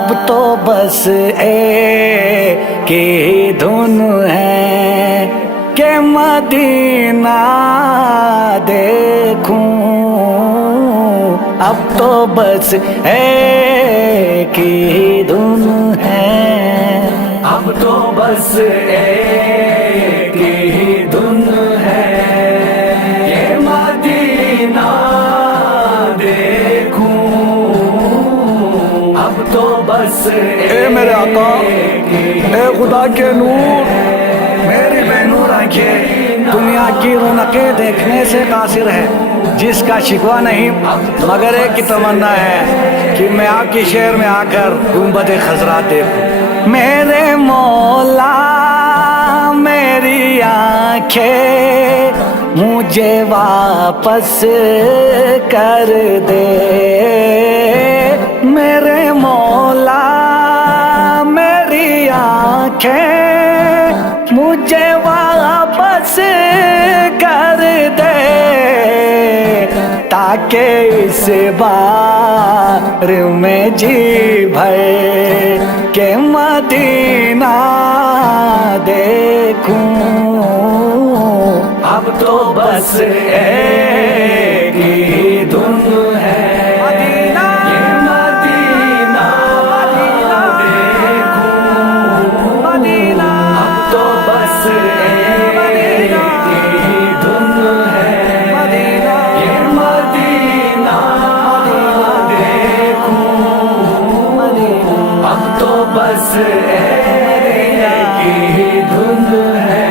اب تو بس ایک ہی دھن ہے کہ مدینہ دیکھوں، اب تو بس ایک ہی دھن ہے، اب تو بس ایک ہی دھن ہے کہ مدینہ دیکھوں، اب تو بس اے میرے آقا، اے خدا کے نور، میری بے نور آنکھیں دنیا کی رونقیں دیکھنے سے قاصر ہے، جس کا شکوہ نہیں مگر ایک کی تمنا ہے کہ میں آپ کی شہر میں آ کر گنبد خضرا دیکھوں۔ میرے مولا میری آنکھیں مجھے واپس کر دے، میرے مولا میری آنکھیں مجھے واپس کر دے، تاکہ اس بار میں جی بھر کے مدینہ دیکھوں، اب تو بس ایک ہی دھن ہے یہ مدینہ دیکھوں، اب تو بس ایک ہی دھن ہے یہ مدینہ دیکھوں، اب تو بس ایک ہی دھن ہے۔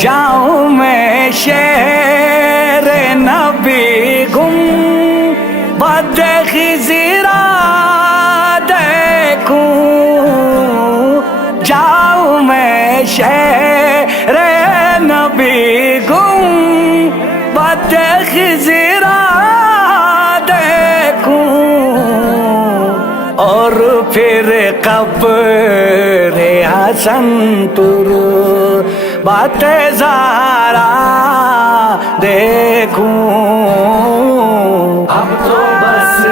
جاؤں میں شہر نبی گنبد خضرا دیکھوں، جاؤں میں شہر نبی گنبد خضرا دیکھوں، اور پھر قبر حسن تربت زہرا دیکھوں، اب تو بس